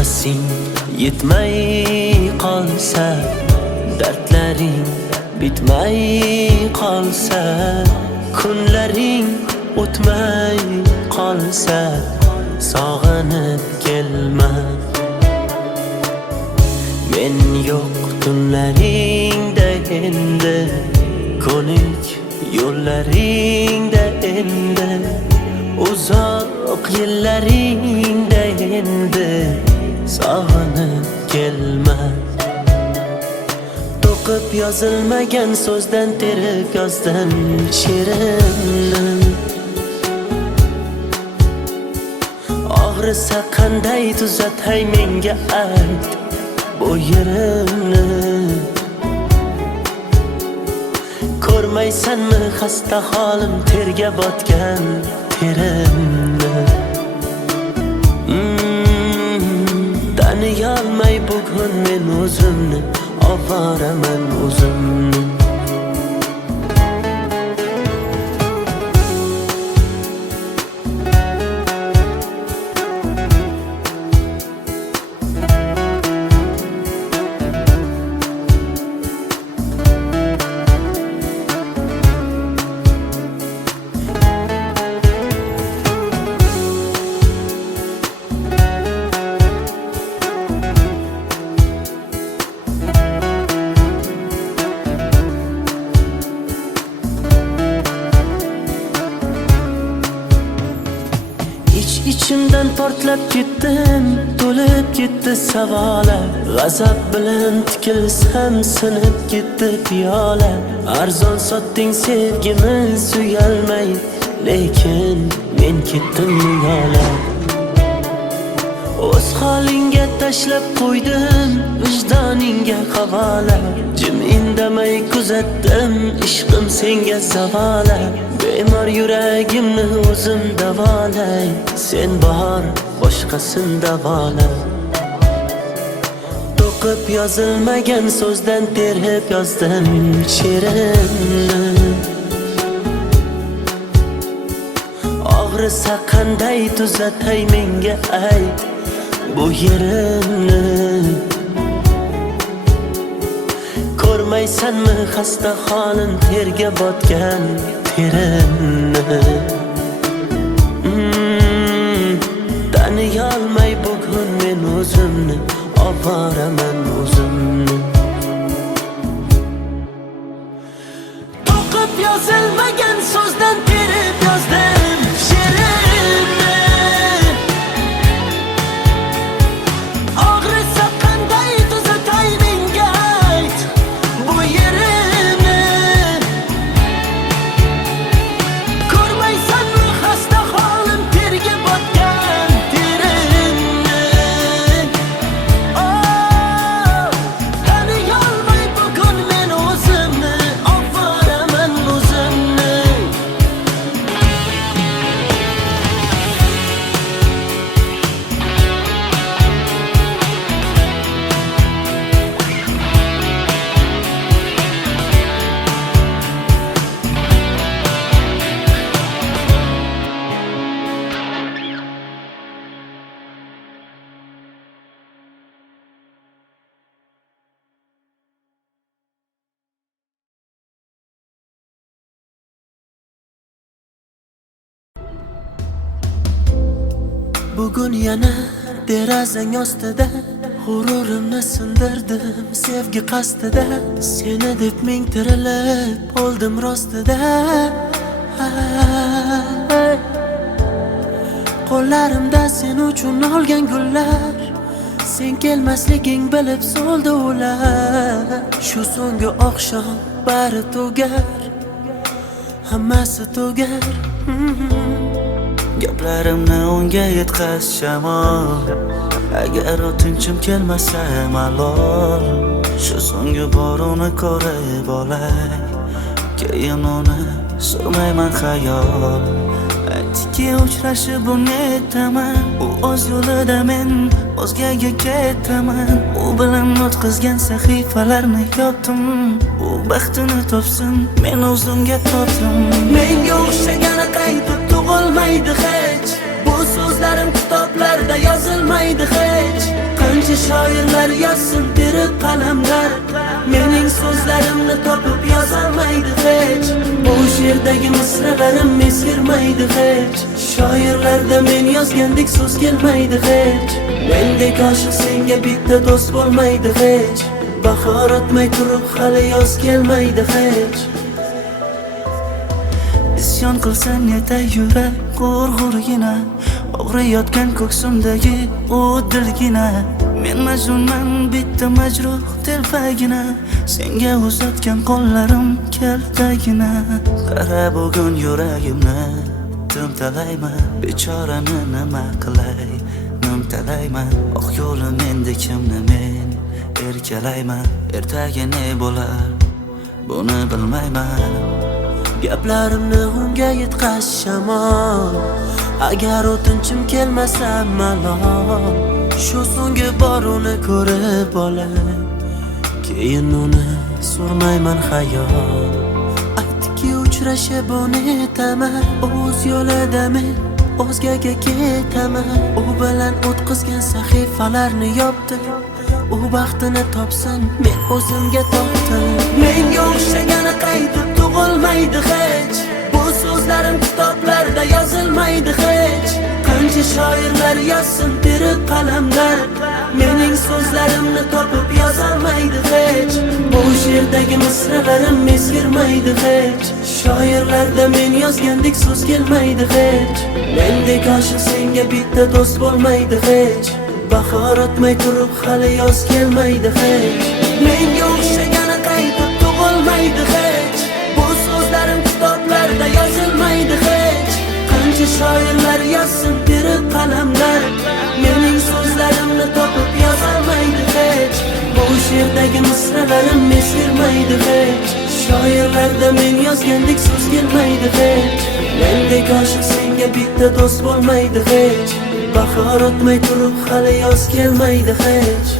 nafasing yetmay qolsa, dardlaring bitmay qolsa, kunlaring o'tmay qolsa, sog'inib kelma. Men yo'q tunlaringda endi, ko'nik yo'llaringda endi, uzoq yillaringda endi, sog'inib kelma. To'qib yozilmagan so'zdan terib yozdim she'rimni. Og'risa qanday tuzatay menga ayt bu yerimni. Ko'rmaysanmi xasta holim, terga botgan terimni. Taniyolmay bugun men o'zimni, ovoraman o'zimni. İçimden portlab ketdim, to'lib ketdi savolar. G'azab bilan tikilsam sinib ketdi piyola. Arzon sotding sevgimiz uyalmay, lekin men ketdim yo'la. O'z holingga tashlab qo'ydim, vijdoningga havola. Jim indamay kuzatdim, ishqim senga zavola. Bemor yuragimni o'zim davolay, sen bor boshqasin davola. To'qib yozilmagan so'zdan terib yozdim she'rimni. Og'risa qanday tuzatay menga ayt bu yerimni. Ko'rmaysanmi xasta holim, terga botgan terimni. Taniyolmay bugun men o'zimni, ovoraman o'zimni. To'qib yozilmagan so'zdan terib yozdim she'rimni. Og'risa qanday tuzatay menga ayt bu yerimni. Ko'rmaysanmi xasta holim, terga botgan terimni. Taniyolmay bugun men o'zimni, ovoraman o'zimni. Bugun yana derazang ostida g'ururimni sindirdim sevgi qasdida. Seni deb ming tirilib oldim rostida. Qo'llarimda sen uchun olgan gullar, sen kelmasliging bilib so'ldi ular. Shu so'nggi oqshom bari tugar, hammasi tugar. Gaplarimni unga yetkaz shamol, agar o'tinchim kelmasa malol. Shu so'nggi bor uni ko'rib olay, keyin uni surmayman xayol. Aytdiki uchrashib unetaman, u o'z yo'lida, men o'zgaga ketaman. U bilan o'tkazgan sahifalarni yopdim, u baxtini topsin, men o'zimga topdim. Menga o'xshagani qaytib tug'ilmaydi hech, bu so'zlarim kitoblarda yozilmaydi hech. shoirlar yozsin tirik qalamlar. Mening so'zlarimni topib yozolmaydi hech. Bu she'rdagi misralarim eskirmaydi hech. Shoirlarda men yozgandek so'z kelmaydi hech. Mendek oshiq senga bitta do'st bo'lmaydi hech. Bahor o'tmay turib hali yoz kelmaydi hech. Isyon qilsang yetay yurak g'urg'urgina, og'riyotgan ko'ksimdagi u dilgina. Men majnunman bitta majruh telpagina, senga uzatgan qo'llarim kaltagina. Qara bugun yuragimni timtalayman, bechorani nima qilay nimtalayman. Oq yo'lim endi kimni men erkalayman. Ertaga ne bo'lar buni bilmayman. Gaplarimni unga yetkazshamon, agar o'tinchim kelmasa malol. Shu so'nggi bor uni ko'rib olay, keyin uni so'rmayman xayol. Aytdiki uchrashib unutaman, o'z yo'lida men o'zgaga ketaman. U bilan o'tkazgan sahifalarni yopdim, u baxtini topsin men o'zimga topdim. Menga o'xshagani qaytib tug'ilmaydi hech. Bu so'zlarim kitoblarda yozilmaydi hech. Qancha shoirlar yozsin tirik qalamlar, mening so'zlarimni topib yozolmaydi hech. Bu she'rdagi misralarim eskirmaydi hech. Shoirlarda men yozgandek so'z kelmaydi hech. Mendek oshiq senga bitta do'st bo'lmaydi hech. Bahor o'tmay turib hali yoz kelmaydi hech. Menga o'xshagani qaytib tug'ilmaydi hech. Bu so'zlarim kitoblarda yozilmaydi hech. Qancha shoirlar yozsin tirik qalamlar, mening so'zlarimni topib yozolmaydi hech. Bu she'rdagi misralarim eskirmaydi hech. Shoirlarda men yozgandek so'z kelmaydi hech. Mendek oshiq senga bitta do'st bo'lmaydi hech. Bahor o'tmay turib hali yoz kelmaydi hech.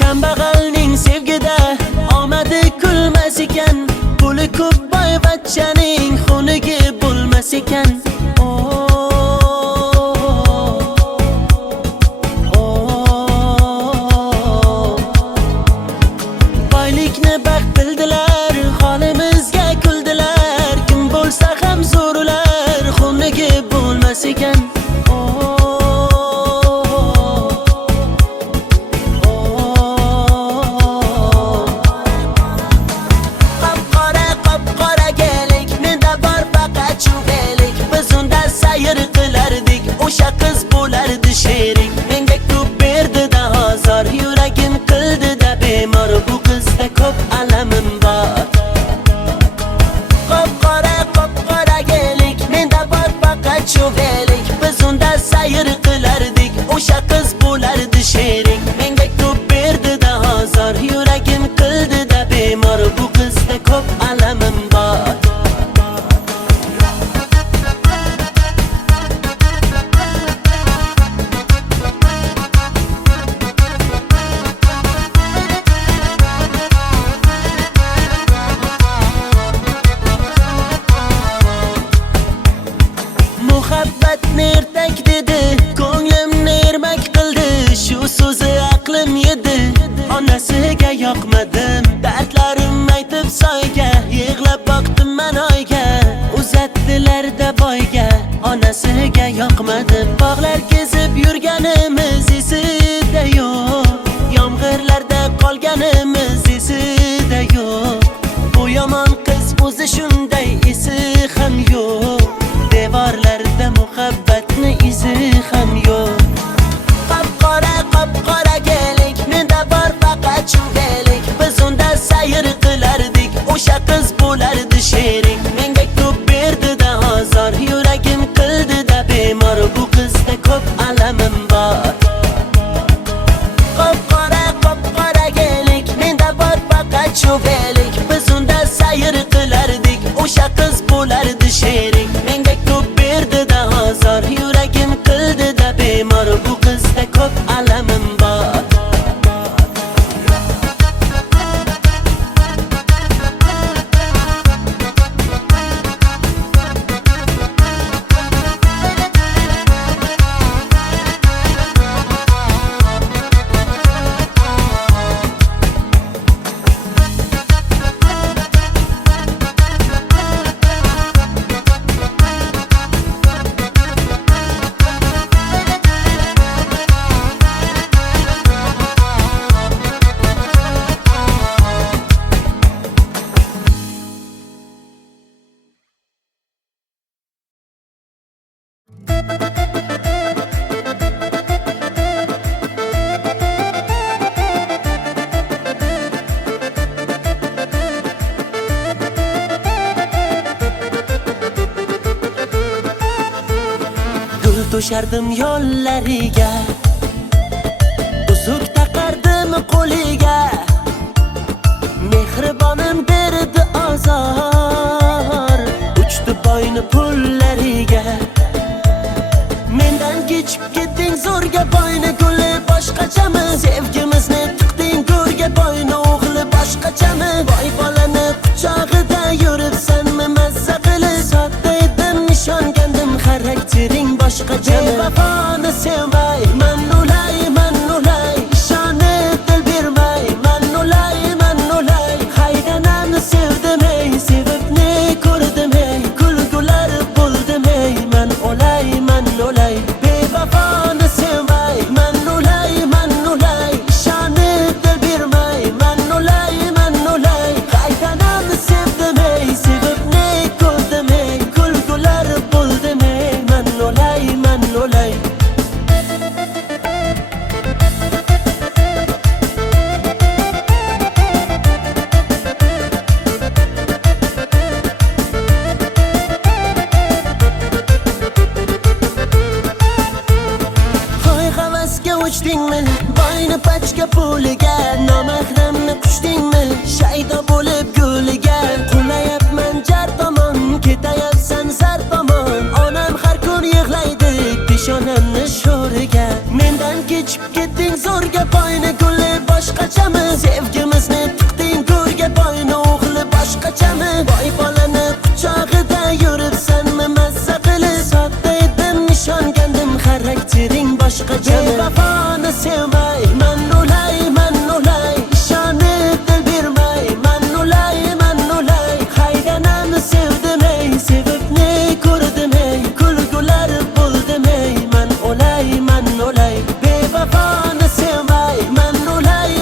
Kambag'alning sevgida omadi kulmas ekan, puli ko'p boyvachchaning xunigi bo'lmas ekan. Boylikni baxt bildilar, holimizga kuldilar. Kim bo'lsa ham zo'rlar, xunigi bo'lmas ekan. O'sha qiz bo'lardi sherik, menga ko'p berdi-da ozor, yuragim qildi-da bemor. Bu qizda ko'p alamim bor. Qop-qora gelik, menda bor faqat chuvelik. Biz unda sayr qilardik, o'sha qiz bo'lardi sherik, menga ko'p berdi-da ozor, yuragim qildi-da bemor. Bu qizda ko'p alamim bor. Muhabbatni ertak dedi, ko'nglimni ermak qildi. Shu so'zi aqlim yedi, onasiga yoqmadim. Dardlarim aytib soyga, yig'lab boqdim men oyga. Uzatdilar-da boyga, onasiga yoqmadim. Bog'lar kezib yurganimiz esida yo'q, yomg'irlarda qolganimiz esida yo'q. Bu yomon qiz o'zi shunday, esi ham yo'q. Devorlarda muhabbatni izi sayr qilardik, o'sha qiz bo'lardi sherik. Menga ko'p berdi-da azor, yuragim qildi-da bemor. Bu qizda ko'p alamim bor. To'shardim yo'llariga, uzuk taqardim qo'liga. Mehribonim berdi azor, uchdi boyni pullariga. Mendan kechib ketding zo'rga boyni guli boshqachami? Sevgimizni tiqding go'rga boyni o'g'li boshqachami? Boy bolani quchog'ida yuribsanmi mazza qilib? Sodda edim nishongandim xaraktering boshqacha. Vafoni sevmay, man ulay, ishonib dil bermay, man ulay, haydanamni sevdim ey, sevib ne ko'rdim ey, kulgular bo'ldim ey, man ulay, bevafoni sevmay, man ulay, ishonib dil bermay, man ulay, haydanamni sevdim ey, sevib ne ko'rdim ey, kulgular bo'ldim ey, man ulay. Hoy havasga uchdingmi, boyni pachka puliga, nomahramni qushdingmi, shaydo bo'lib gulliga. Qulayapman jar tomon, ketayapsan zar tomon, onam har kun yig'laydi peshonamni sho'riga. Mendan kechib ketding zo'rga boyni guli boshqachami? Sevgimizni tiqding go'rga boyni o'g'li boshqachami? Boy bolani quchog'ida yuribsanmi mazza qilib? Sodda edim nishongandim xaraktering boshqachami? Vafoni sevmay, man ulay, ishonib dil bermay, man ulay, haydanamni sevdim ey, sevib ne ko'rdim ey, kulgular bo'ldim ey, man ulay, bevafoni sevmay, man ulay,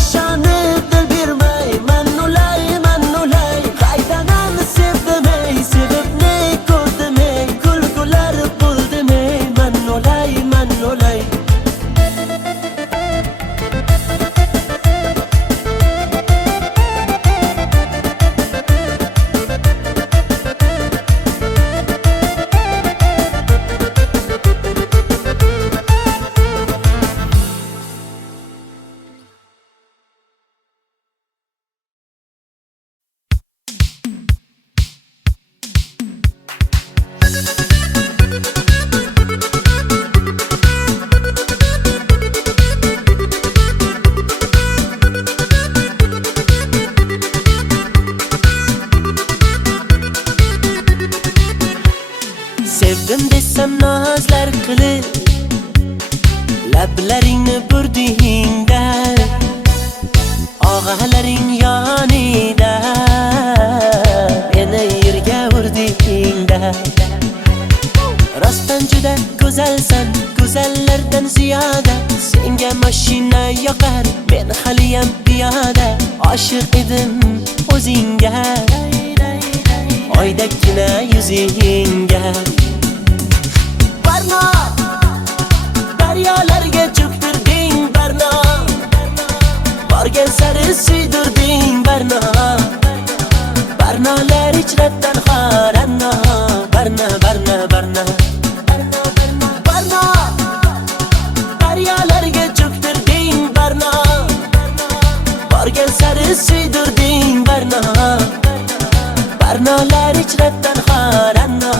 ishonib dil bermay, man ulay, haydanamni sevdim ey, sevib ne ko'rdim ey, kulgular bo'ldim ey, man ulay. Sevdim desam nozlar qilib, lablaringni burdingda, og'alaring yonida, meni yerga urdingda. Rostdan juda go'zalsan, go'zallardan ziyoda. Senga mashina yoqar, men haliyam piyoda. Oshiq edim o'zingga, oydagina yuzingga. Barno, daryolarga cho'ktirding barno, borgan sari suydirding barno. Barnolar ichratan xoranno, barno. Barno, daryolarga cho'ktirding barno, borgan sari suydirding barno. barnolar ichra tanho ranno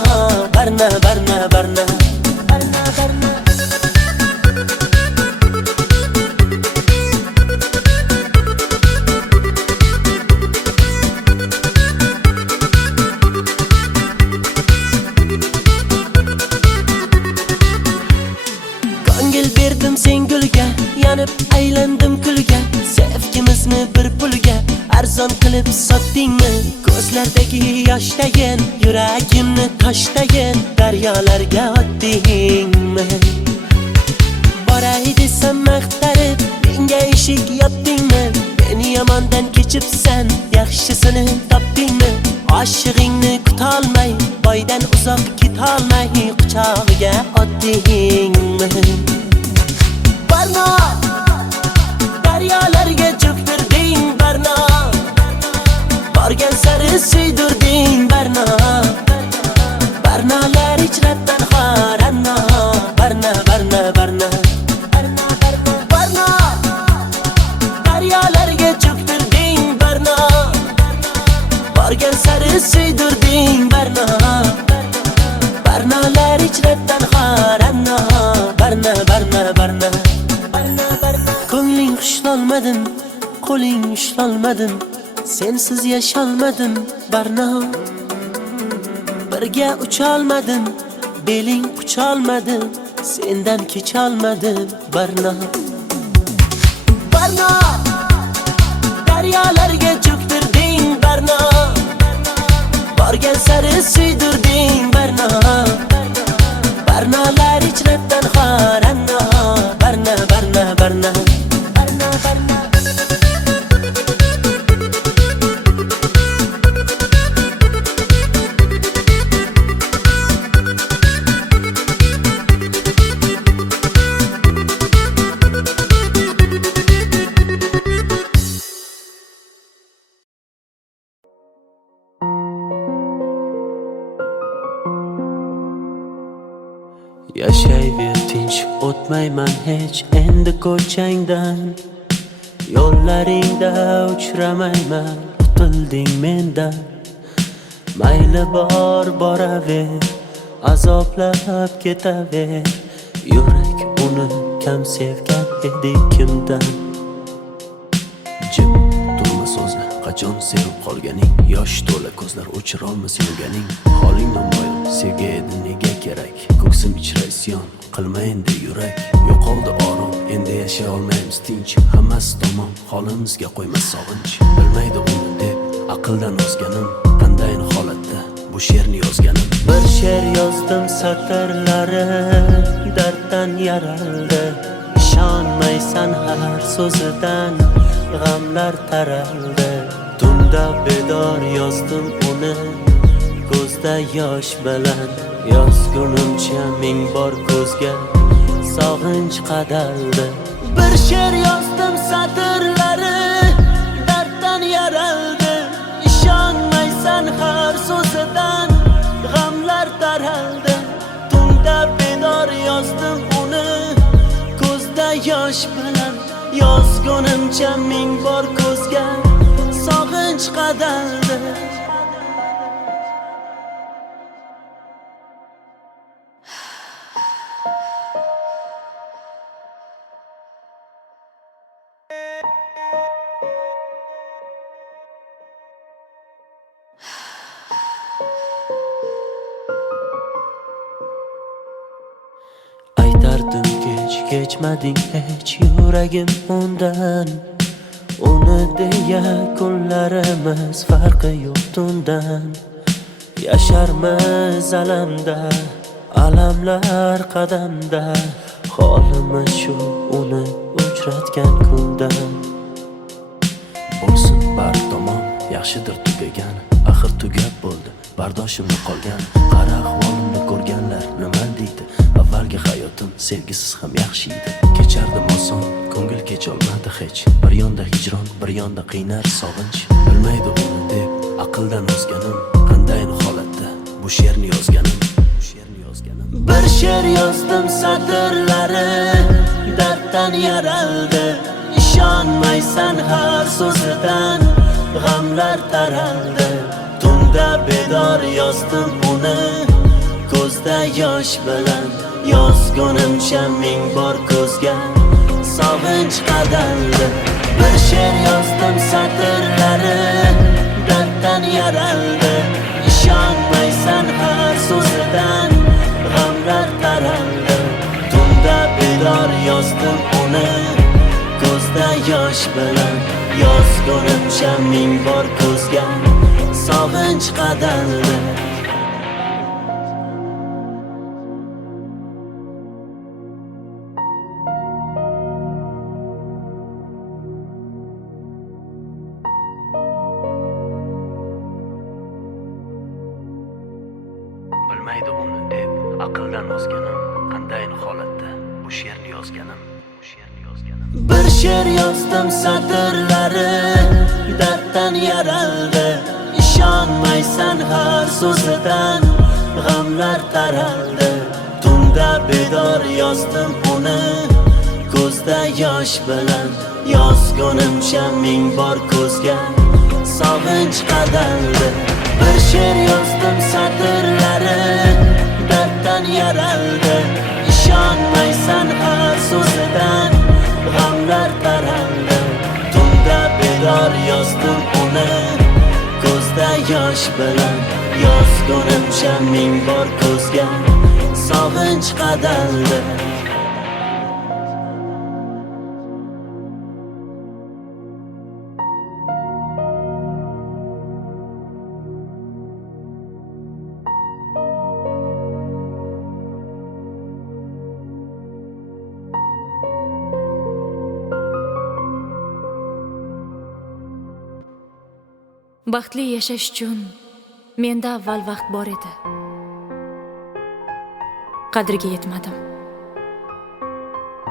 barna barna barna barna barna Ko'ngil berdim sen gulga, yanib aylandim kulga. Sevgimizni bir pulga arzon qilib sotdingmi? Ko'zlardagi yoshdayin, yuragimni toshdayin, daryolarga otdingmi? Boray desam maqtarib, menga eshik yopdingmi? Meni yomondan kechibsan, yaxshisini topdingmi? Oshig'ingni kutolmay, boydan uzoq ketolmay, quchog'iga otdingmi? Barno, daryolarga cho'ktirding barno, borgan sari suydirding barno, barnolar ichra tanho ranno barna barna barna barno, daryolarga cho'ktirding barno, borgan sari suydirding barno, barnolar ichra tanho ranno barna barna barna Ko'ngling xushlolmadim, qo'ling ushlolmadim, sensiz yasholmadim barno. Birga ucholmadim, beling qucholmadim, sendan kecholmadim barno. Barno, daryolarga cho'ktirding barno, borgan sari suydirding barno, barnolar ichra tanho ranno barna barna barna barna barna Yashayver tinch, o'tmayman hech endi ko'changdan. Yo'llaringda uchramayman, qutilding mendan. Mayli bor boraver, azoblab ketaver. Yurak uni kam sevgan edi kimdan? Jim turma so'zla, qachon sevib qolganing? Yosh to'la ko'zlar o'chirolmas yurganing. Holing namoyon, sevgi edi nega kerak? Ko'ksim ichra isyon, qilma endi yurak. Yo'qoldi orom, endi yashay olmaymiz tinch. Hammasi tamom, holimizga qo'ymas sog'inch. Bilmaydi uni deb aqldan ozganim, qandayin holatda bu she'rni yozganim. Bir she'r yozdim satrlari darddan yaraldi. Ishonmaysan har so'zidan g'amlar taraldi. Tunda bedor yozdim uni ko'zda yosh bilan. Yozgunimcha ming bor ko'zga sog'inch qadaldi. Bir she'r yozdim satrlari darddan yaraldi. Ishonmaysan har so'zidan g'amlar taraldi. Tunda bedor yozdim uni ko'zda yosh bilan. Yozgunimcha ming bor ko'zga sog'inch qadaldi. Aytardim kechmading hech yuragim undan. Uni deya kunlarimiz farqi yo'q tundan. Yasharmiz alamda, alamlar qadamda. Holimiz shu uni uchratgan kundan. Bo'lsin bar tomon, yaxshidir tugagan. Axir tugab bo'ldi, bardoshimni qolgan. Qara ahvolimni ko'rganlar nima deydi? Avvalgi hayotim sevgisiz ham yaxshi edi. Kechardim oson, ko'ngil kecholmadi hech. Bir yonda hijron, bir yonda qiynar sog'inch. Bilmaydi uni deb aqldan ozganim, qandayin holatda bu she'rni yozganim. Bir she'r yozdim satrlari darddan yaraldi. Ishonmaysan har so'zidan g'amlar taraldi. Tunda Tunda bedor yozdim uni ko'zda yosh bilan yozgunimcha ming bor ko'zga sog'inch qadaldi. Bir she'r yozdim satrlari darddan yaraldi. İşonmaysan har so'zidan g'amlar taraldi. Tunda bedor yozdim uni ko'zda yosh bilan yozgunimcha ming bor ko'zga sog'inch qadaldi. Bilmaydi uni deb aqldan ozganim, qandayin holatda bu she'rni yozganim. Bir she'r yozdim satrlari darddan yaraldi. İşonmaysan har so'zidan g'amlar taraldi. Tunda bedor yozdim uni ko'zda yosh bilan yozgunimcha ming bor ko'zga sog'inch qadaldi. Bir she'r yozdim satrlari darddan yaraldi. İşonmaysan har so'zidan g'amlar taraldi. Tunda bedor yozdim uni ko'zda yosh bilan yozgunimcha ming bor ko'zga sog'inch qadaldi. Baxtli yashash uchun menda avval vaqt bor edi. Qadriga yetmadim.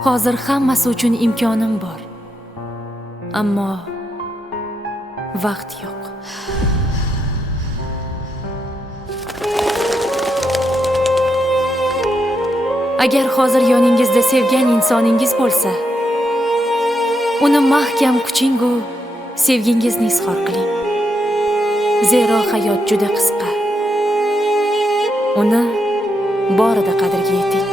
Hozir hammasi uchun imkonim bor. Ammo vaqt yo'q. Agar hozir yoningizda sevgan insoningiz bo'lsa, uni mahkam quching-u sevgingizni izhor qiling. Zero hayot juda qisqa. Uni borida qadriga yeting.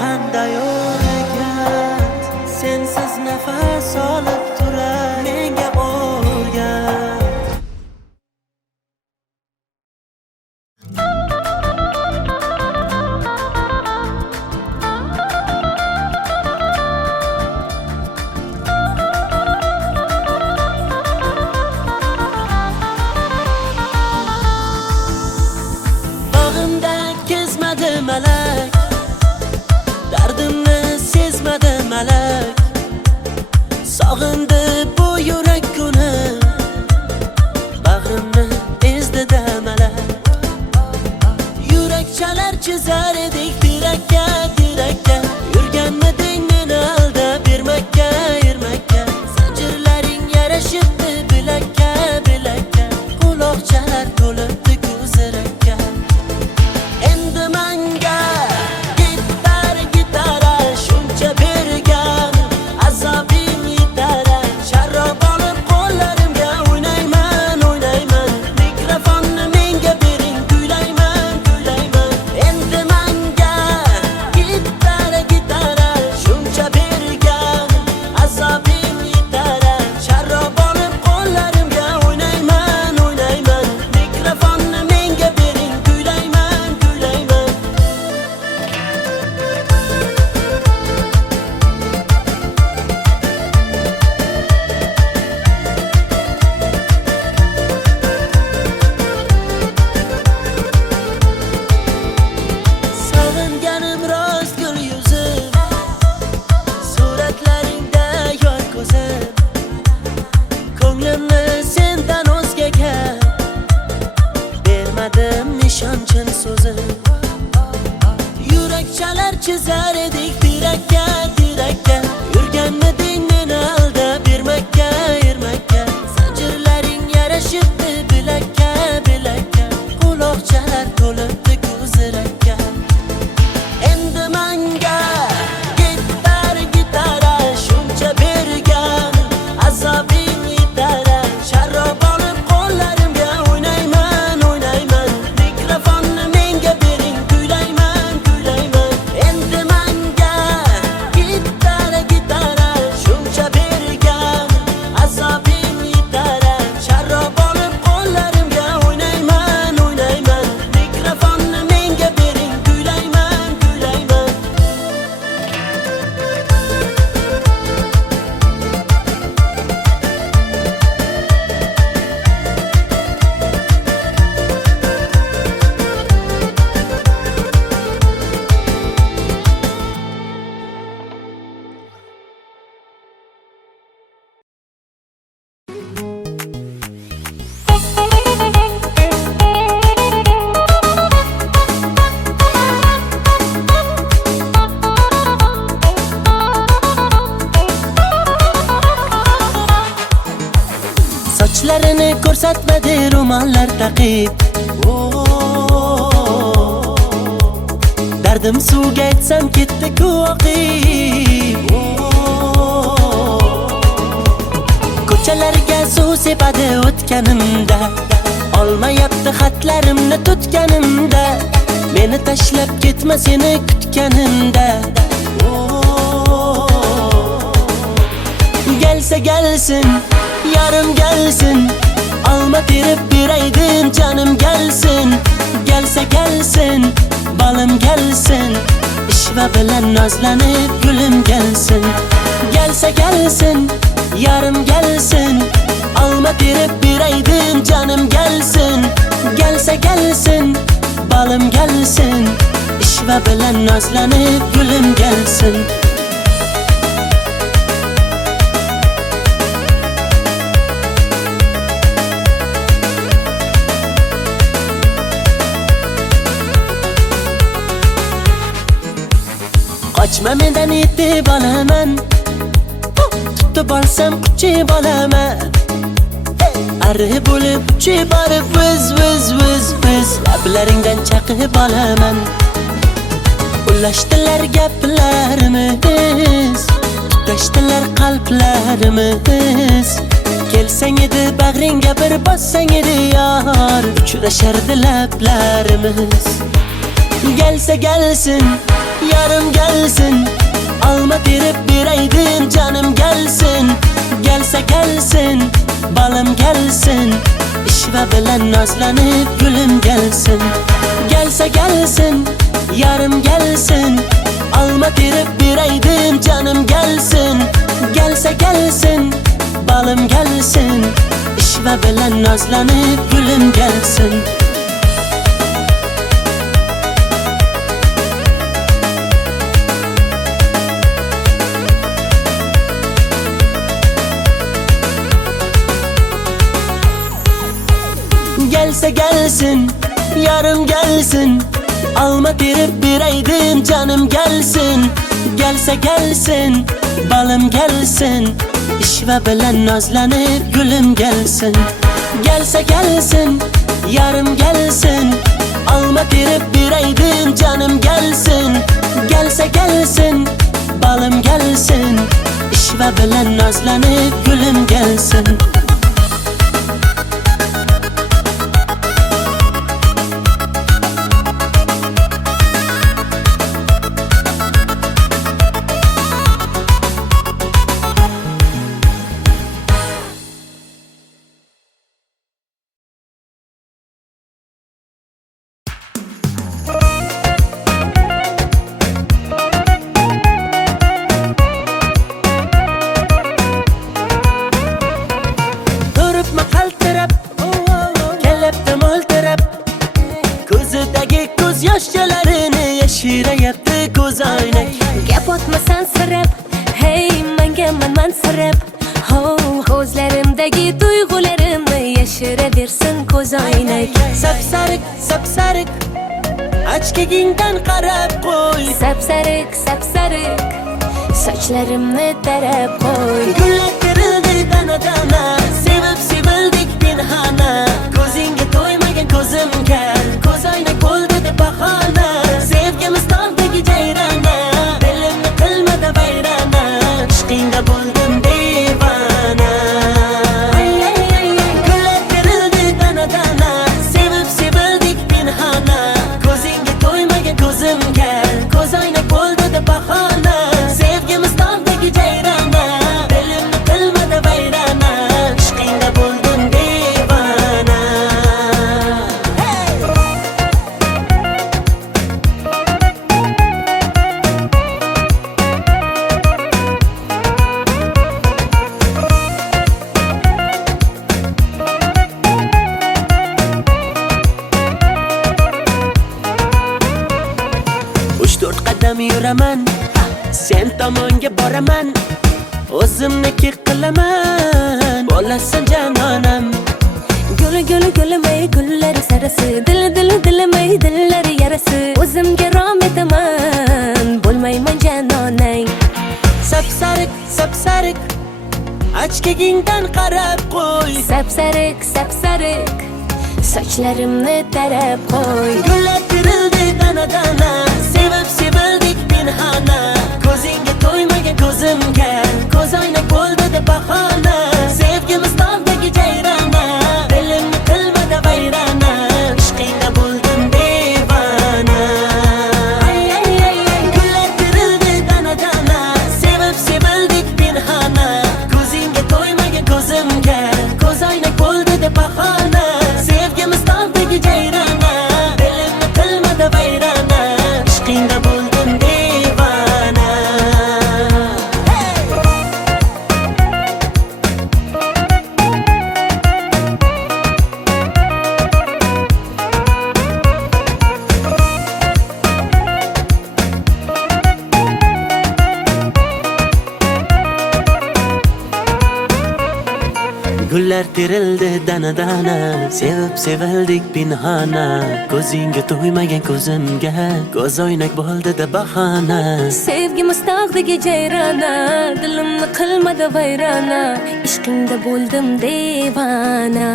Qanday o'rgat sensiz nafas olib turar menga o'rgat. Bag'imda kezmadi malak, dardimni sezmadi malak. Sog'indi bu yurak kuni, bag'rimni ezdida malak. Yurak chalar chizar edik tirakka, tirakka. Yurganmiding meni aldab bermakka, ermakka. Zanjirlaring yarashibdi bilakka, bilakka. Quloqchalar to'libdi ko'zirakka. Endi menga gitara shuncha bergan azobing yetar. Sharrob olib qo'llarimga o'ynayman, o'ynayman. Mikrofonni menga bering, kuylayman, kuylayman. Endi menga gitara shuncha bergan azobing yetar. Sharrob olib qo'llarimga o'ynayman, o'ynayman. Mikrofonni menga bering, kuylayman, kuylayman. Sog'inganim rost gul yuzim, suratlaringda yor ko'zim. Ko'nglimni sendan o'zgaga bermadim nishonchin so'zim. Yurak chalar chizar edik tirakka, tirakka. Yurganmiding meni aldab bermakka, ermakka. Zanjirlaring yarashibdi bilakka, bilakka. Quloqchalar to'libdi ko'zirakka. Endi menga gitara shuncha bergan azobing yetar. Sharrob olib qo'llarimga Sochlarini ko'rsatmadi ro'mollar taqib. Dardim suvga aytsam ketdi-ku oqib. Ko'chalarga suv sepadi o'tganimda, olmayapti xatlarimni tutganimda, meni tashlab ketma seni kutganimda. Gelsa gelsin, yarım gelsin, alma terib beraydim canım gelsin. Gelsa gelsin, balım gelsin, ishva bilan nozlanib gulum gelsin. Gelsa gelsin, yarım gelsin, alma terib beraydim canım gelsin. Gelsa gelsin, balım gelsin, ishva bilan nozlanib gulum gelsin. Qochma mendan yetib olaman, tutib olsam quchib olaman. Arri bo'lib uchib borib viz viz viz viz lablaringdan chaqib olaman. Ulashdilar gaplarimiz, tutashdilar qalblarimiz. Kelsang edi bag'ringga bir bossang edi yor, uchrashardi lablarimiz. Gelsa gelsin, yarım gelsin, alma terib beraydim canım gelsin. Gelsa gelsin, balım gelsin, ishva bilan nozlanib gulum gelsin. Gelsa gelsin, yarım gelsin, alma terib beraydim canım gelsin. Gelsa gelsin, balım gelsin, ishva bilan nozlanib gulum gelsin. Gelsa gelsin, yarım gelsin, alma terib beraydim canım gelsin. Gelsa gelsin, balım gelsin, ishva bilan nozlanib gulum gelsin. Gelsa gelsin, yarım gelsin, alma terib beraydim canım gelsin. Gelsa gelsin, balım gelsin, ishva bilan nozlanib gulum gelsin. Yoshchalarini yashirayapti ko'z oynak. Gap otmasan sirab, hey menga mansirab. Ko'zlarimdagi tuyg'ularimni yashiraversin ko'z oynak. Sapsariq, sapsariq, ochkagingdan qarab qo'y. Sapsariq, sapsariq, sochlarimni tarab qo'y. Gullar terildi dana-dana, sevib sevildik pinhona. Ko'zingga to'ymagan ko'zim kar, ko'z oynak bo'ldi deb bahona. Sevgimiz tog'dagi jayrona, dilimni qilmadi vayrona. Ishqingda bo'ldim devona. Gullar terildi dana-dana, sevib sevildik pinhona. Ko'zingga to'ymagan ko'zim kar, ko'z oynak bo'ldi deb bahona. Sevgimiz tog'dagi jayrona, dilimni qilmadi vayrona. Ishqingda bo'ldim devona. Uch-to'rt qadam yuraman, sen tomonga boraman, o'zimniki qilaman, bo'lasan janonam. Guli guli gulimay gullar sarasi, dili dili dilimay dillar yarasi. O'zimga rom etaman, bo'lmayman janonang. Sapsariq, sapsariq, Ochkigingdan qarab qo'y. Sapsariq, sapsariq sochlarimni tarab qo'y. Gullar terildi dana-dana, sevib sevildik pinhona. Ko'zingga to'ymagan ko'zimga, ko'z oynak bo'ldi deb bahona. Sevgimiz tog'dagi jayrona, dilimni qilmadi vayrona. Ishqingda bo'ldim devona. Gullar terildi dana-dana, sevib sevildik pinhona. Ko'zingga to'ymagan ko'zimga, ko'z oynak bo'ldi deb bahona. Sevgimiz tog'dagi jayrona, dilimni qilmadi vayrona. Ishqingda bo'ldim devona. Gullar terildi dana-dana, sevib sevildik pinhona. Ko'zingga to'ymagan ko'zimga, ko'z oynak bo'ldi deb bahona. Sevgimiz tog'dagi jayrona, dilimni qilmadi vayrona. Ishqingda bo'ldim devona.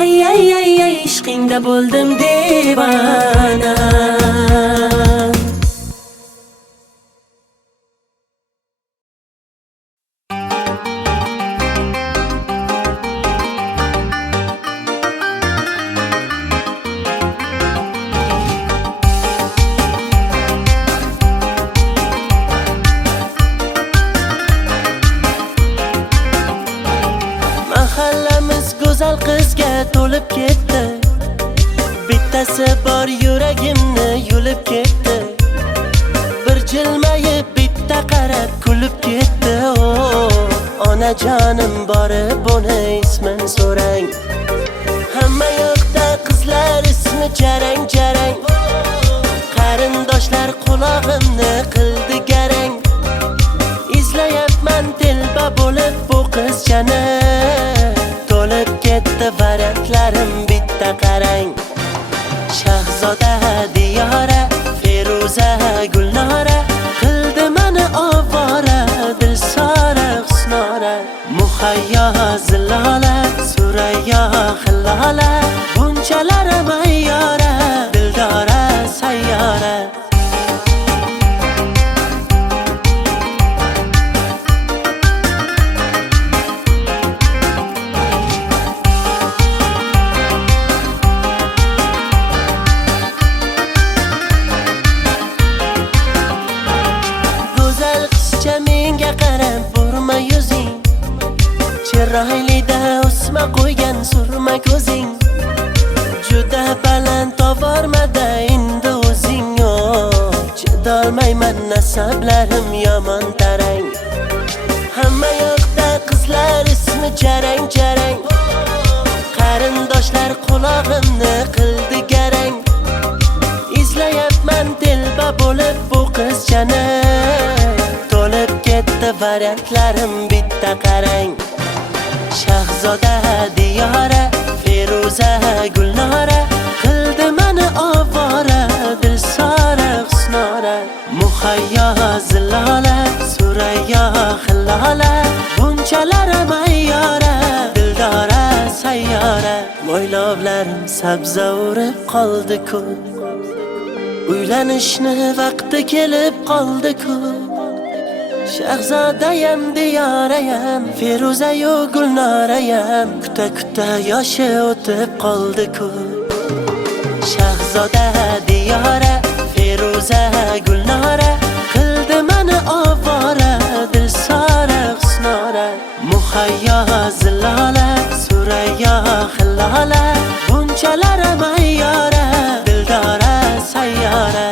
Ay ay ay ay, ishqingda bo'ldim devona. Mahallamiz go'zal qizga to'lib ketdi. Bittasi bor yuragimni yulib ketdi. Bir jilmayib bitta qarab kulib ketdi. Onajonim borib uni ismin so'rang. Hamma yoqda qizlar ismi jarang-jarang. Qarindoshlar qulog'imni qildi garang. Izlayapman telba bo'lib bu qizchani. To'lib ketdi variantlarim bitta qarang. Shahzoda Diyora, Feruza Gulnora, qildi meni ovora, Dilsora Husnora. Muhayyo Zilola, Surayyo Hillola, bunchalar mayyora, Dildora sayyora. Chiroylida o'sma qo'ygan surma ko'zing, juda baland tovormada endi o'zing. Chidolmayman nasablarim yomon tarang. Hamma yoqda qizlar ismi jarang-jarang. Qarindoshlar qulog'imni qildi garang. Izlayapman telba bo'lib bu qizchani. To'lib ketdi variantlarim bitta qarang. Shahzoda Diyora, Feruza Gulnora, qildi meni ovora, Dilsora Husnora. Muhayyo Zilola, Surayyo Hillola, bunchalar mayyora, Dildora sayyora. Mo'ylovlarim sabza urib qoldi-ku, uylanishni vaqti kelib qoldi-ku. Shahzodayam Diyorayam, Feruzayu Gulnorayam, kuta-kuta yoshi o'tib qoldi-ku. Shahzoda Diyora, Feruza Gulnora, qildi meni ovora, Dilsora Husnora. Muhayyo Zilola, Surayyo Hillola, bunchalar mayyora, Dildora sayyora.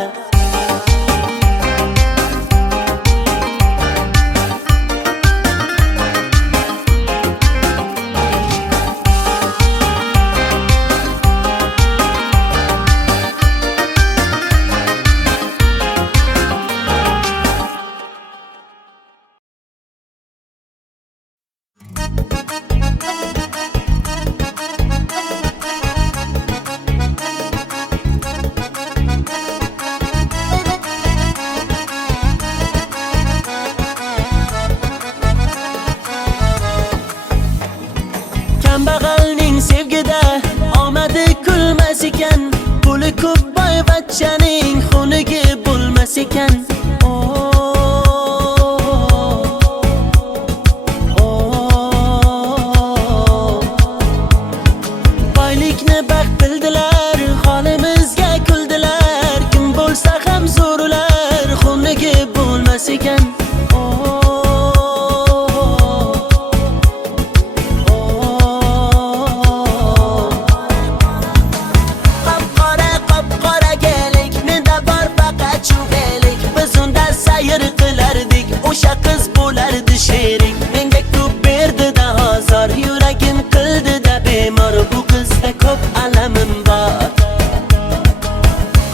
ekan. Puli ko'p boyvachchaning xunigi bo'lmas ekan. Boylikni baxt bildilar, holimizga kuldilar. Kim bo'lsa ham zo'rlar, xunigi bo'lmas ekan. Qop-qora gelik, menda bor faqat chuvelik. Biz unda sayr qilardik, o'sha qiz bo'lardi sherik. Menga ko'p berdi-da ozor, yuragim qildi-da bemor. Bu qizda ko'p alamim bor.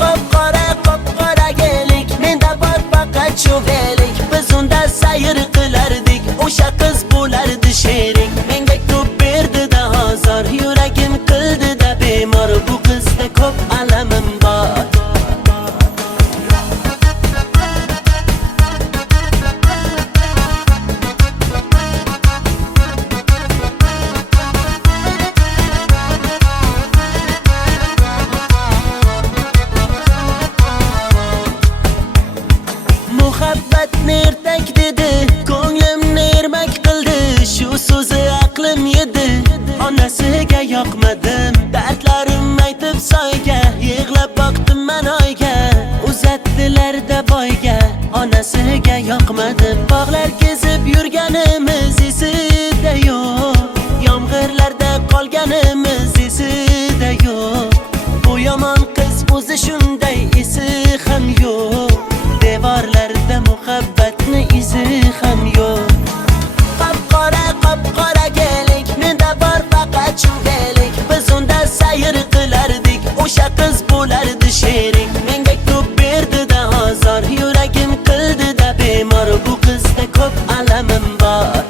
Qop-qora gelik, menda bor faqat chuvelik. Biz unda sayr qilardik, o'sha qiz bo'lardi sherik. Menga ko'p berdi-da ozor, yuragim qildi-da bemor. Bu qizda ko'p alamim bor. Muhabbatni ertak dedi, ko'nglimni ermak qildi. Shu so'zi aqlim yedi, onasiga yoqmadim. Dardlarim aytib soyga, yig'lab boqdim men oyga. Uzatdilar-da boyga, onasiga yoqmadim. Bog'lar kezib yurganimiz esida yo'q, yomg'irlarda qolganimiz esida yo'q. Bu yomon qiz o'zi shunday, esi ham yo'q. Devorlarda muhabbatni izi ham yo'q. Qop-qora gelik, menda bor faqat chuvelik. Biz unda sayr qilardik, o'sha qiz bo'lardi sherik. Menga ko'p berdi-da ozor, yuragim qildi-da bemor. Bu qizda ko'p alamim bor.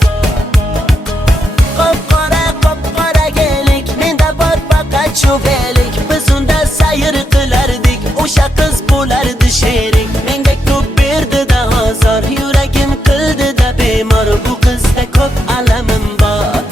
Qop-qora gelik, menda bor faqat chuvelik. Biz unda sayr qilardik, o'sha qiz bo'lardi sherik. Menga ko'p berdi-da ozor, yuragim qildi-da bemor. Bu qizda ko'p alamim bor.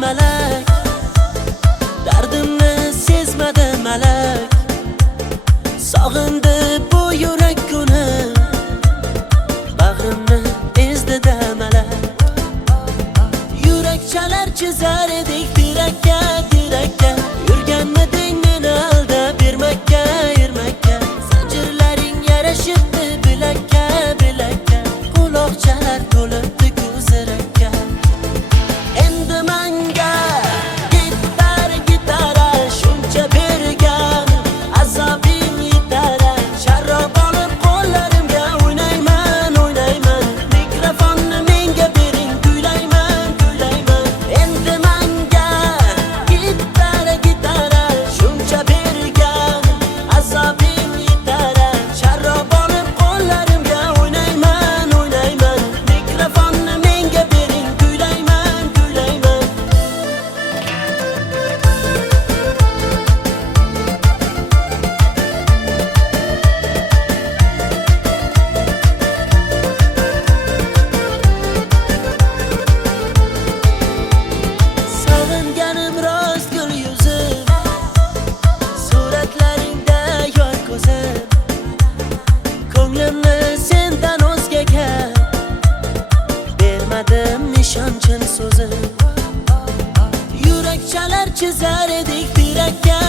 Malak, dardimni sezmadi malak. Sog'indi bu yurak kuni, bag'rimni ezdi-da malak. Yurak chalar chizar edik tirakka, yurganmiding meni aldab bermakka, zanjirlaring yarashibdi bilakka, quloqchalar to'libdi ko'zirakka. Endi menga gitara shuncha bergan, azobim yetar. Sharrob olib qo'llarimga o'ynayman. Mikrofonni menga bering, kuylayman. Endi menga gitara shuncha bergan, azobim yetar. Sharrob olib qo'llarimga o'ynayman. Mikrofonni menga bering, kuylayman. Sog'inganim rost gul yuzim, suratlaringda yor ko'zim. Ko'nglimni sendan o'zgaga bermadim nishonchin so'zim. Yurak chalar chizar edik tirakka,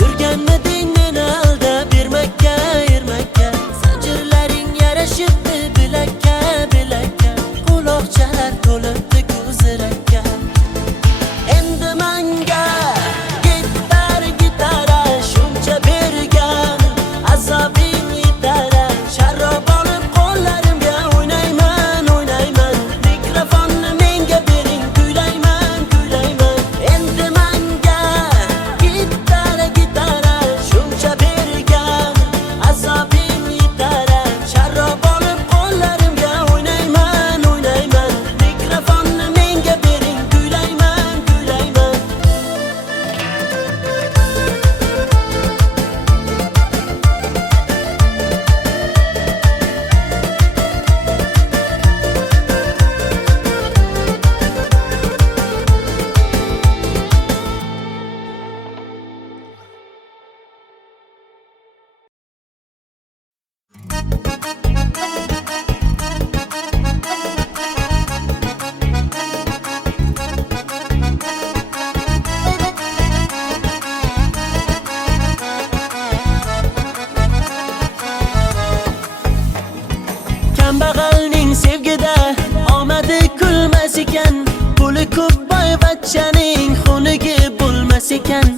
yurganmiding meni aldab bermakka, ekan, puli ko'p boyvachchaning xunigi bo'lmas ekan.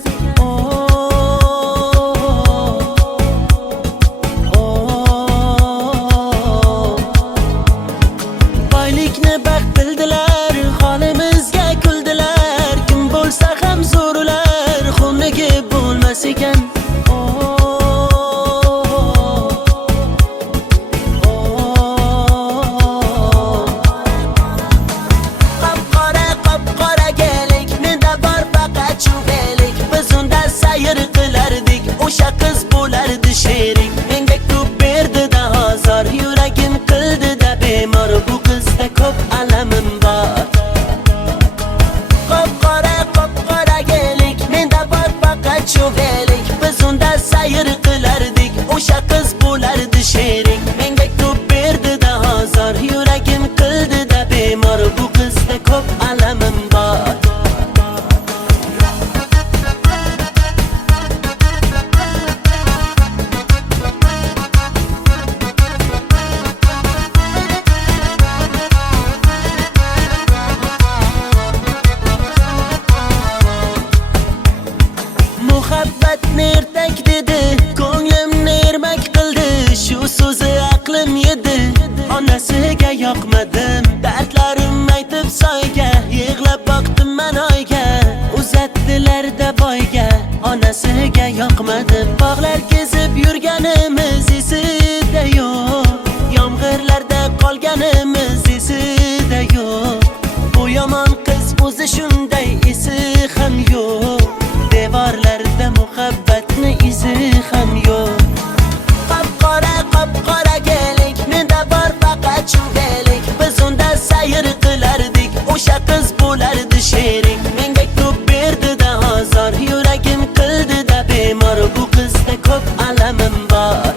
Boylikni baxt bildilar, holimizga kuldilar. Kim bo'lsa ham zo'rlar, xunigi bo'lmas ekan. Qop-qora gelik, menda bor faqat chuvelik. Biz unda sayr qilardik, o'sha qiz bo'lardi sherik. Menga ko'p berdi-da ozor, yuragim qildi-da bemor. Bu qizda ko'p alamim bor. Qop-qora gelik, menda bor faqat chuvelik. Biz unda sayr qilardik, o'sha qiz bo'lardi sherik. Menga ko'p berdi-da ozor, yuragim qildi-da bemor. Bu qizda ko'p alamim bor. Muhabbatni ertak dedi, ko'nglimni ermak qildi. Shu so'zi aqlim yedi, onasiga yoqmadim. Dardlarim aytib soyga, yig'lab boqdim men oyga. Uzatdilar-da boyga, onasiga yoqmadim. Bog'lar kezib yurganimiz esida yo'q, yomg'irlarda qolganimiz esida yo'q. Bu yomon qiz o'zi shunday, esi ham yo'q. Devorlarda muhabbatni izi ham yo'q. Qop-qora gelik, menda bor faqat chuvelik. Biz unda sayr qilardik, o'sha qiz bo'lardi sherik. Menga ko'p berdi-da ozor, yuragim qildi-da bemor. Bu qizda ko'p alamim bor.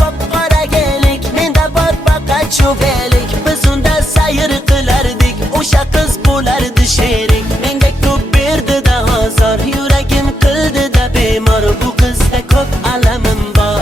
Qop-qora gelik, menda bor faqat chuvelik. Biz unda sayr qilardik, o'sha qiz bo'lardi sherik. Menga ko'p berdi-da ozor, yuragim qildi-da bemor. Bu qizda ko'p alamim bor.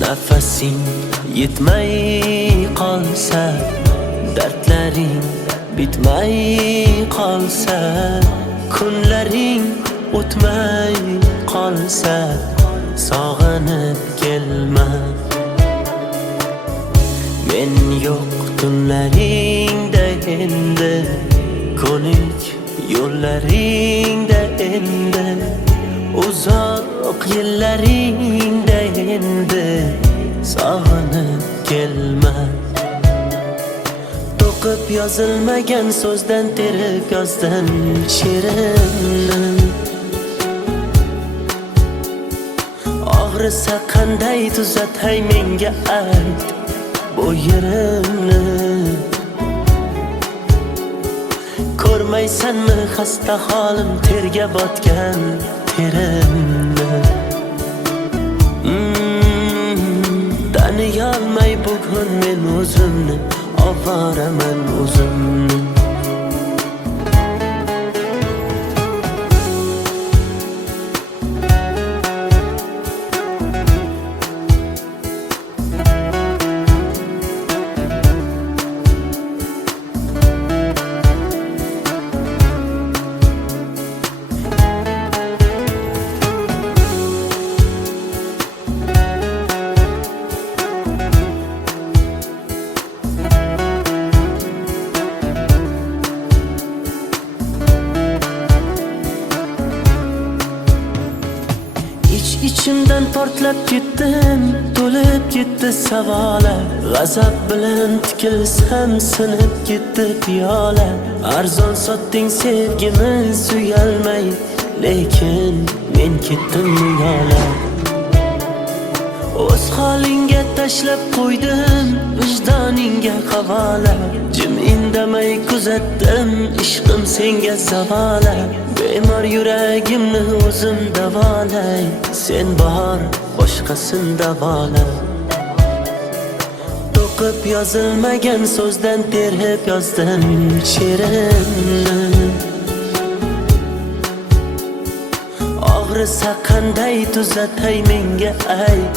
Nafasing yetmay qolsa, dardlaring bitmay qolsa, kunlaring o'tmay qolsa, sog'inib kelma. Men yo'q tunlaringda endi, ko'nik yo'llaringda endi, uzoq yillaringda endi, sog'inib kelma. To'qib yozilmagan so'zdan terib yozdim she'rimni. Og'risa qanday tuzatay menga ayt bu yerimni. Ko'rmaysanmi xasta holim, terga botgan terimni. Taniyolmay bugun men o'zimni, ovoraman o'zimni. İçimden portlab ketdim, to'lib ketdi savolar. G'azab bilan tikilsam sinib ketdi piyola. Arzon sotding sevgimiz uyalmay, lekin men ketdim yo'la. O'z holingga tashlab qo'ydim, vijdoningga havola. Jim indamay kuzatdim, ishqim senga zavola. Bemor yuragimni o'zim davolay, sen bor boshqasin davola. To'qib yozilmagan so'zdan terib yozdim she'rimni. Og'risa qanday tuzatay menga ayt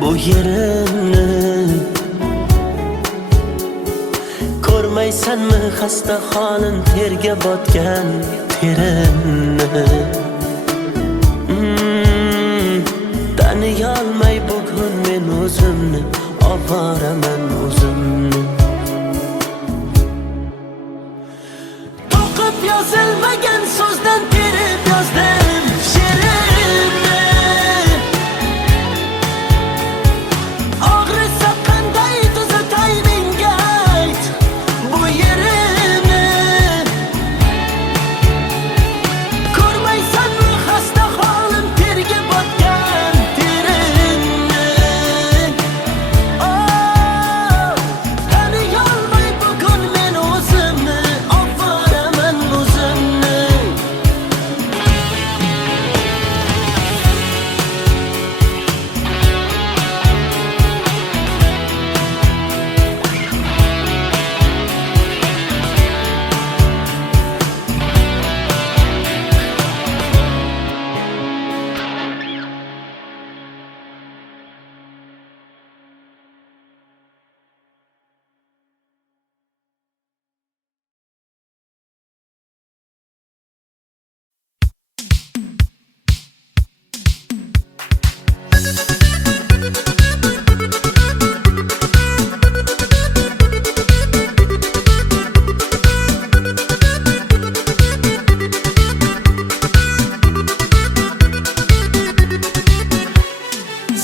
bu yerimni. Ko'rmaysanmi xasta holim, terga botgan terimni. Taniyolmay bugun men o'zimni, ovoraman o'zimni. To'qib yozilmagan so'zdan terib yozdim she'rimni. Og'risa qanday tuzatay menga ayt bu yerimni. Ko'rmaysanmi xasta holim, terga botgan terimni. Taniyolmay bugun men o'zimni, ovoraman o'zimni.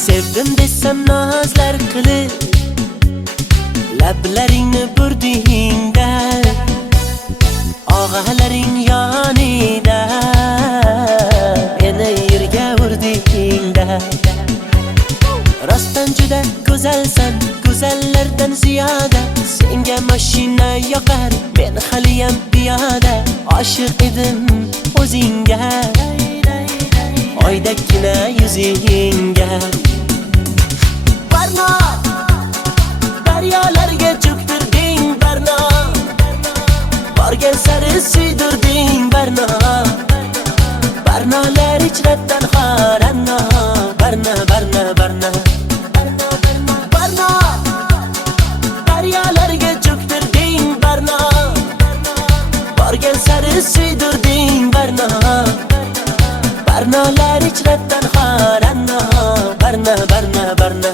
Sevdim desam nazlar qilib, lablaringni burdingda, og'alaring yonida, meni yerga urdingda. Rostdan juda go'zalsan, go'zallardan ziyoda. Senga mashina yoqar, men haliyam piyoda. Oshiq edim o'zingga, oydagina yuzingga. Barno, daryolarga cho'ktirding Barno. Borgan sari suydirding Barno. Barnolar ichratdan xoranno. Barno, Barno, Barno. Barno, daryolarga cho'ktirding Barno. Borgan sari suydirding Barno. Barnolar ichratdan xoranno. Barno, Barno, Barno.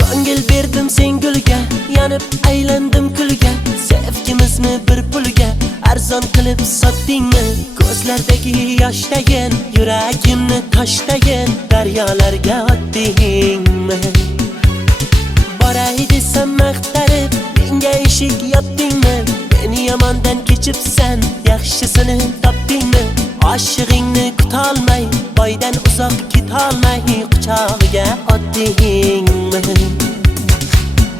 Ko'ngil berdim sen gulga, yonib aylandim kulga. Sevgimizni bir pulga arzon qilib sotdingmi? Ko'zlardagi yoshdayin, yuragimni toshdayin, daryolarga otdingmi? Boray desam maqtarib, menga eshik yopdingmi? Meni yomondan kechibsan, yaxshisini topdingmi? Oshig'ingni kutolmay, boydan uzoq ketolmay, quchog'iga otdingmi?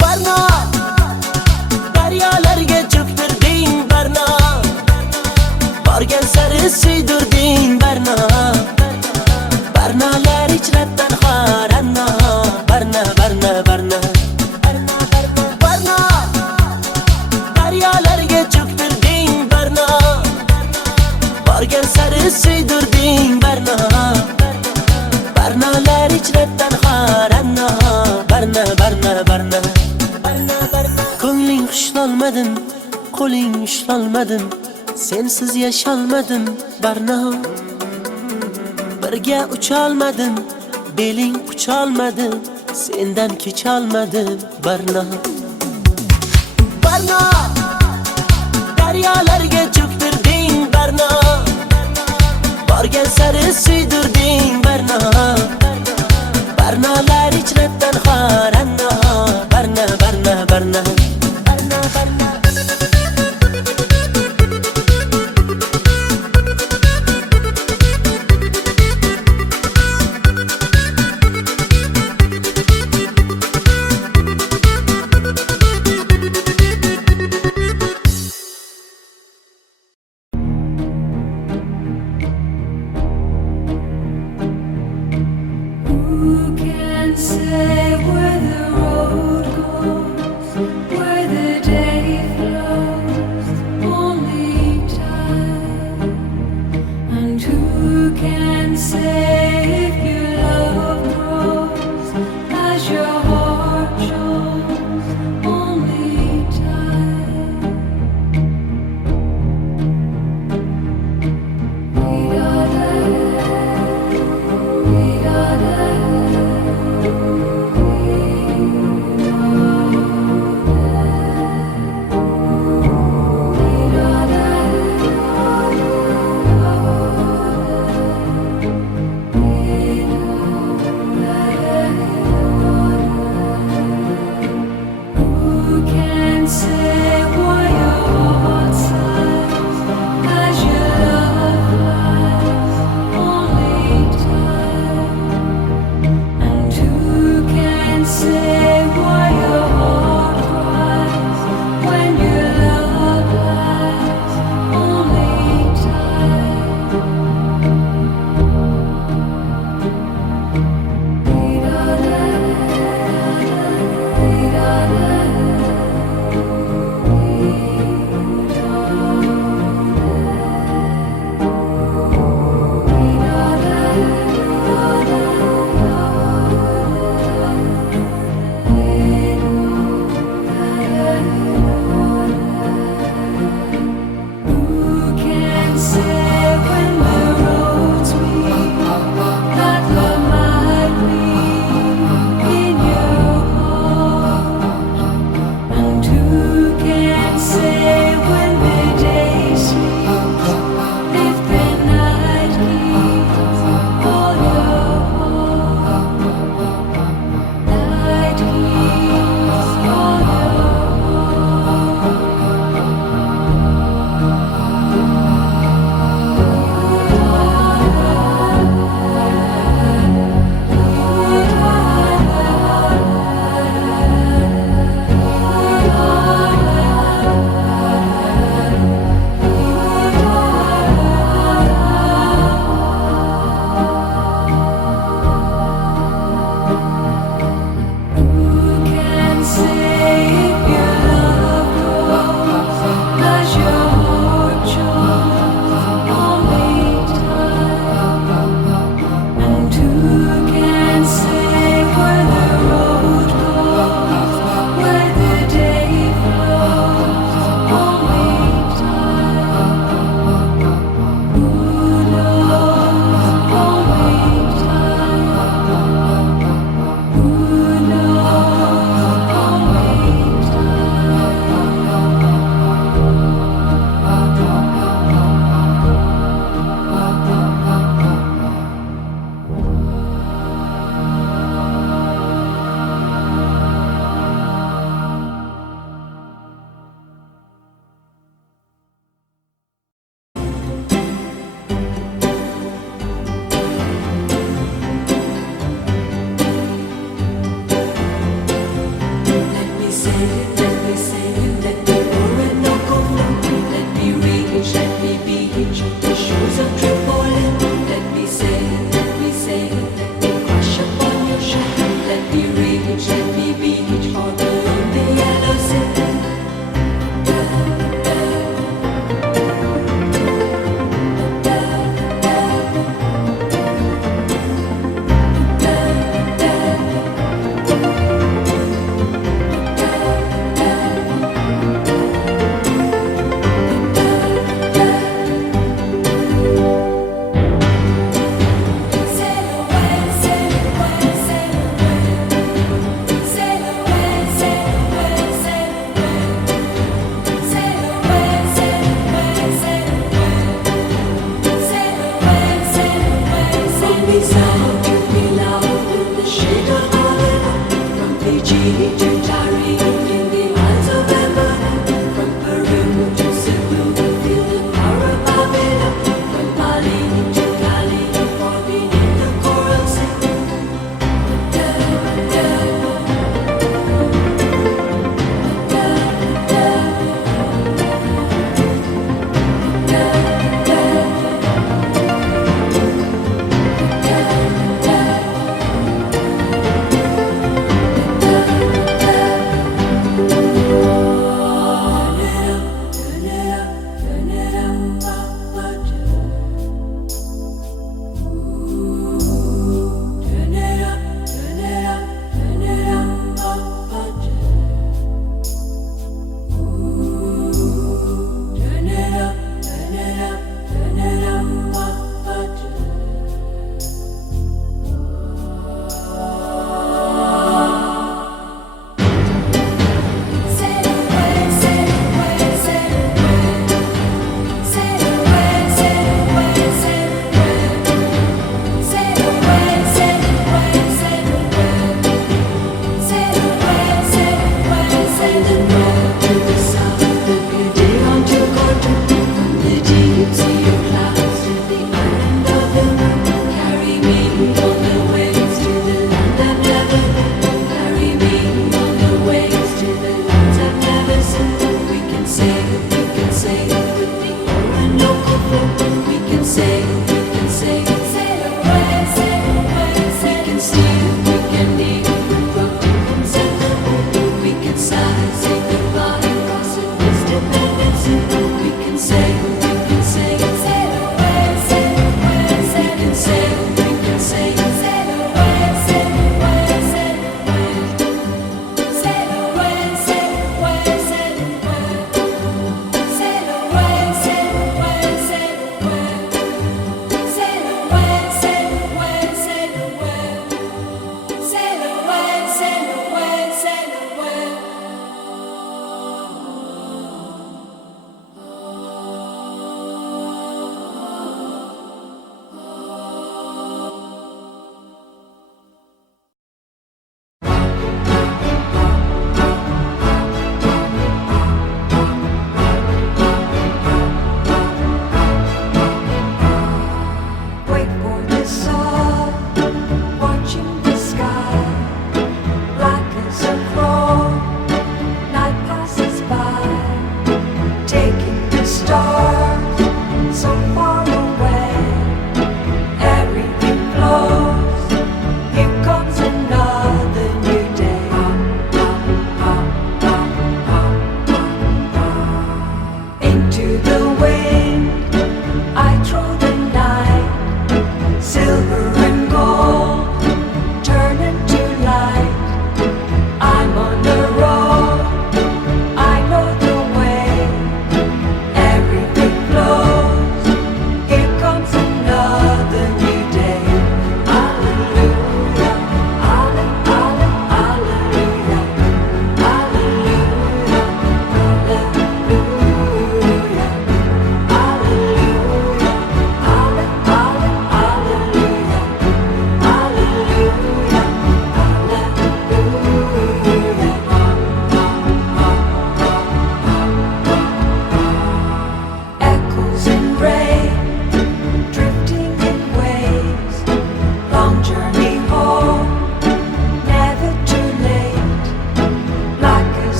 Barno, daryolarga cho'ktirding Barno. Borgan sari suydirding Barno. Barnolar ichratdan xoranno. Barno, Barno, Barno. Barno, daryolarga cho'ktirding Barno. Borgan sari suydirding Barno. Barnolar ichratdan xoranno. Barno, Barno, Barno. Ko'ngling xushlolmadim, qo'ling ushlolmadim, sensiz yasholmadim Barno. Bir birga ucholmadim, beling ucholmadi, sendan kecholmadim Barno. Barno, daryolarga cho'ktirding Barno, borgan sari suydirding Barno. Barnolar ichnatdan xoranno, Barno, Barno, Barno, Barno, Barno. Who can say where the road goes, where the day flows? Only time. And who can say if your love grows as your heart shows? Only time. We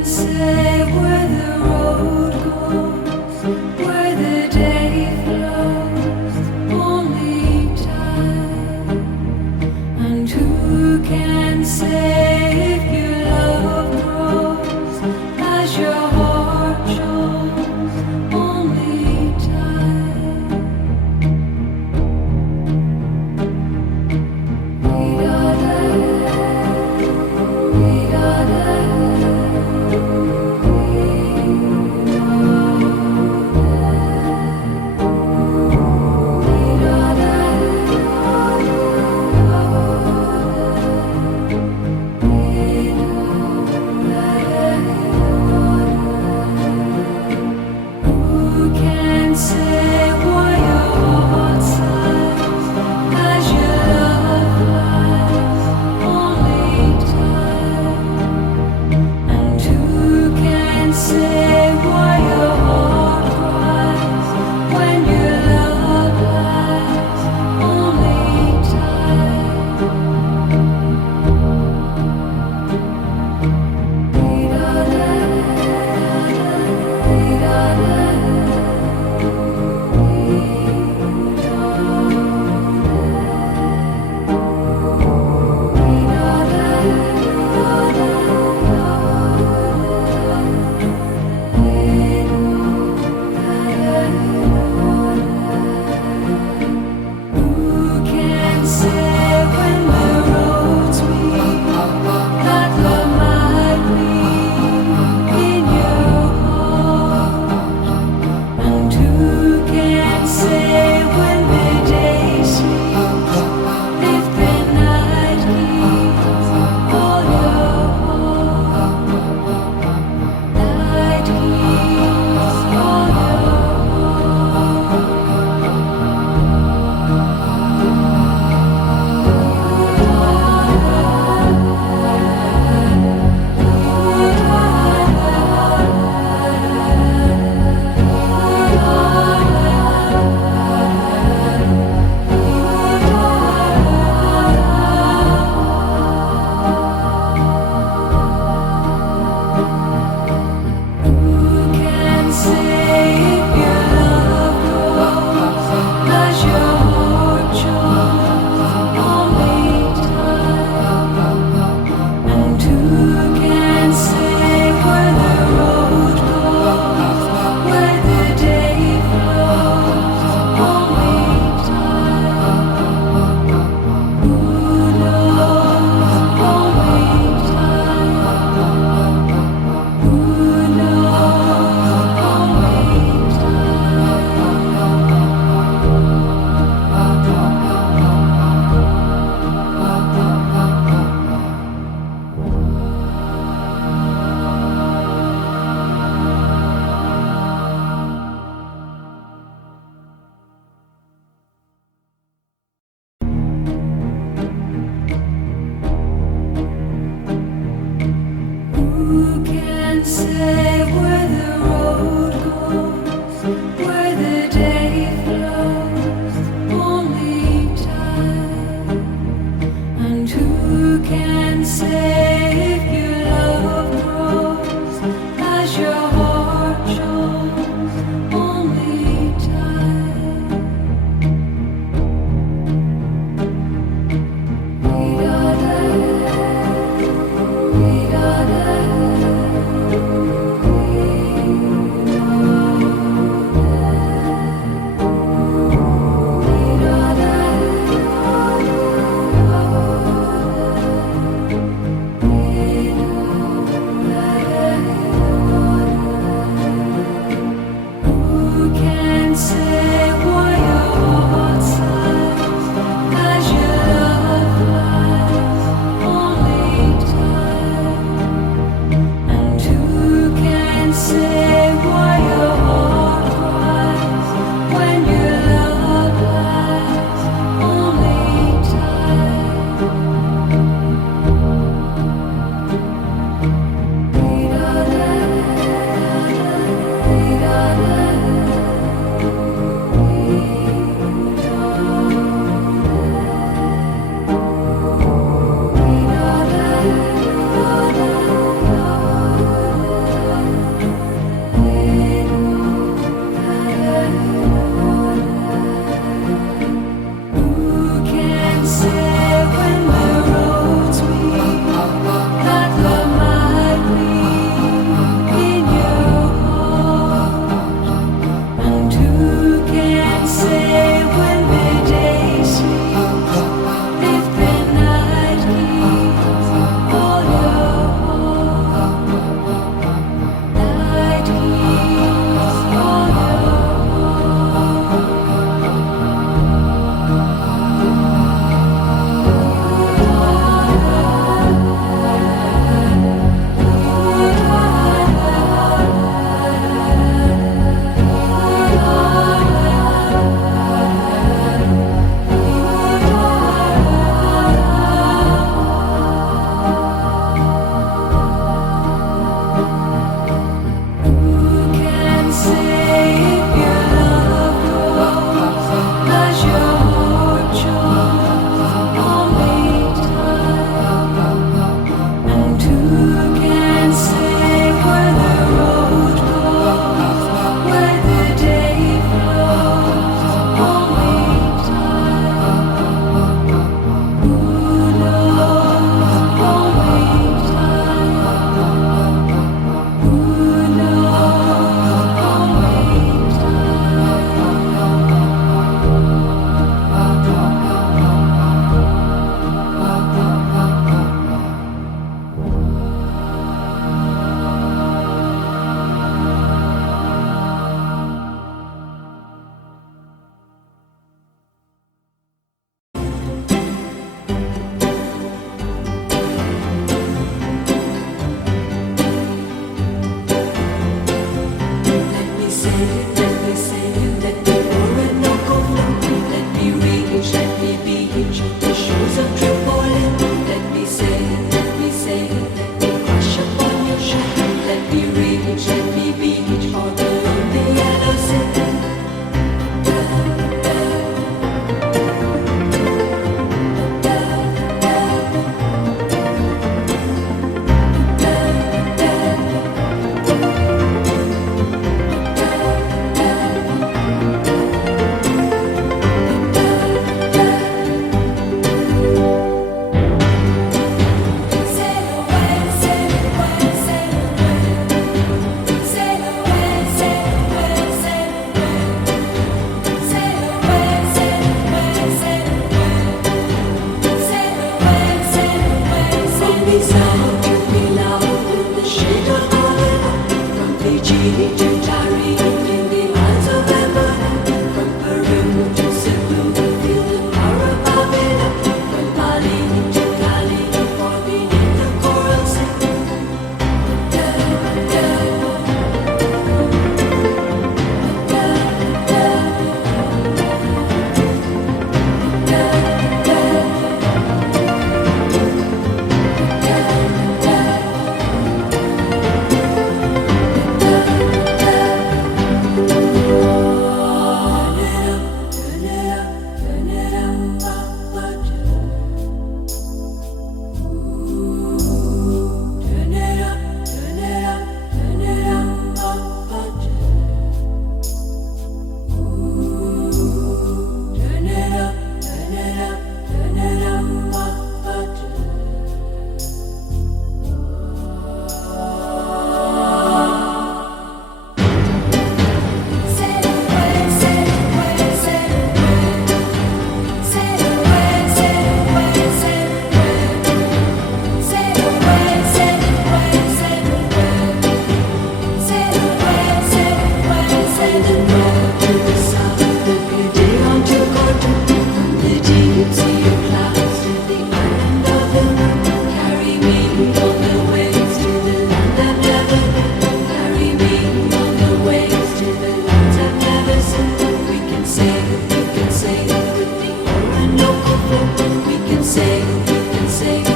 can say where the road goes, where the day flows, only time. And who can say if your love grows as your heart shows, only time. Who can say why your heart sighs as your love flies? Only time. And who can say why your heart cries when your love lies? Only Who can say when the roads meet that love might be in your heart? And who can say when the day sleeps if the night keeps all your heart? Night keeps all your Who can say if your love grows as your heart shows? Only time. And who can say where the road goes, where the day flows? Only time. Who knows? Only time. Who knows? Only Who can say where the road goes, where the day flows? Only time. And who can say if your love grows as your heart shows? Only time. say